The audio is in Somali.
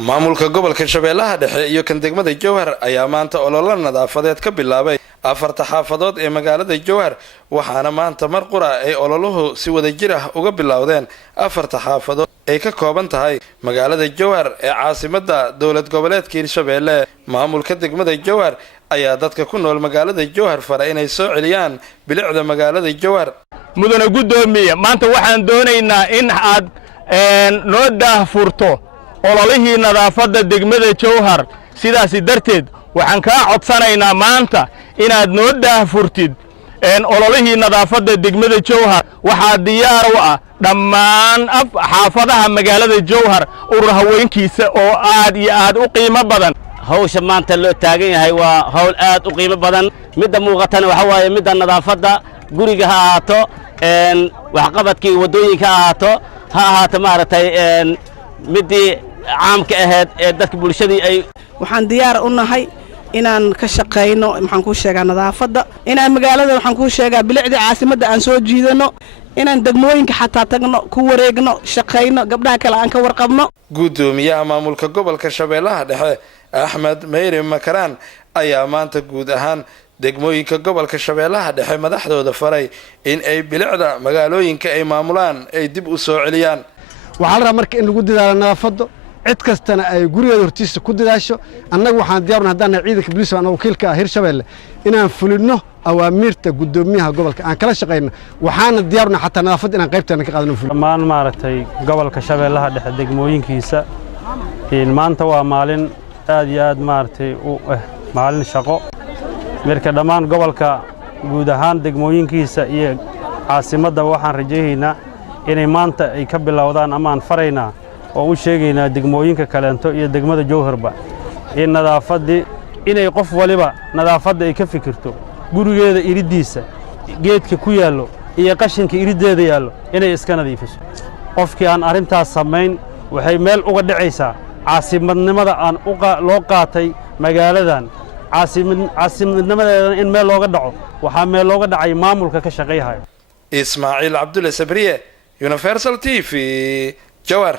maamulka gobolka Shabeellaha Dhexe iyo kan degmada Jowhar ayaa maanta olole nadaafadeed ka bilaabay afarta xaafadood ee magaalada Jowhar waxaana maanta mar qura ay ololuhu si wada jir ah uga bilowdeen afarta xaafadood ay ka kooban tahay magaalada Jowhar ee caasimadda dowlad goboleedka Hirshabeelle. maamulka degmada Jowhar ayaa dadka ku nool magaalada Jowhar faray inay soo celiyaan bilicda magaalada Jowhar. mudana gudoomiye maanta waxaan doonaynaa in aad noo daahfurto ololihii nadaafadda degmada Jowhar sidaas darteed waxaan ka codsanaynaa maanta inaad noo daahfurtid ololihii nadaafadda degmada Jowhar waxa diyaar u ah dhammaan xaafadaha magaalada Jowhar urur haweenkiisa oo aad iyo aad u qiimo badan. hawsha maanta loo taagan yahay waa hawl aad u qiimo badan midda muuqatana waxa waaye midda nadaafadda guriga ha ahaato waxqabadkii wadooyinka ha ahaato maaragtay midii caamka ahayd ee dadka bulshadii ay waxaan diyaar u nahay inaan ka shaqeyno maxaan ku sheegaa nadaafadda inaan magaalada waxaan ku sheegaa bilicda caasimadda aan soo jiidano inaan degmooyinka xataa tagno ku wareegno shaqeyno gabdhaha kale aan ka warqabno. gudoomiyaha maamulka gobolka Shabeellaha Dhexe Axmed Meyri Makaraan ayaa maanta guud ahaan degmooyinka gobolka Shabeellaha Dhexe madaxdooda faray in ay bilicda magaalooyinka ay maamulaan ay dib u soo celiyaan. waxaa la rabaa marka in lagu dadaalo nadaafadda cid kastana ay gurigeeda hortiisa ku dadaasho. annagu waxaan diyaar u nahay haddaan ciidanka booliiska aan wakiilka ah Hirshabeelle inaan fulino awaamirta gudoomiyaha gobolka aan kala shaqeyno waxaana diyaar u nahay xataa nadaafadda inaan qaybteena ka qaadano fulino. dhammaan maaragtay gobolka Shabeellaha Dhexe degmooyinkiisa maanta waa maalin aad iyo aad maaragtay u maalin shaqo marka dhammaan gobolka guud ahaan degmooyinkiisa iyo caasimadda waxaan rajaynaynaa inay maanta ay ka bilowdaan amaan faraynaa oo u sheegaynaa degmooyinka kaleento iyo degmada Jowharba in nadaafadii inay qof waliba nadaafadda ay ka fikirto gurigeeda iridiisa geedka ku yaalo iyo qashinka irideeda yaalo inay iska nadiifiso. qofkii aan arintaas samayn waxay meel uga dhacaysaa caasimadnimada aan loo qaatay magaaladan caasimadnimadeeda in meel looga dhaco waxaa meel looga dhacay maamulka ka shaqeeyahay. Ismaaciil Cabdulle Sabriye Universal TV Jowhar.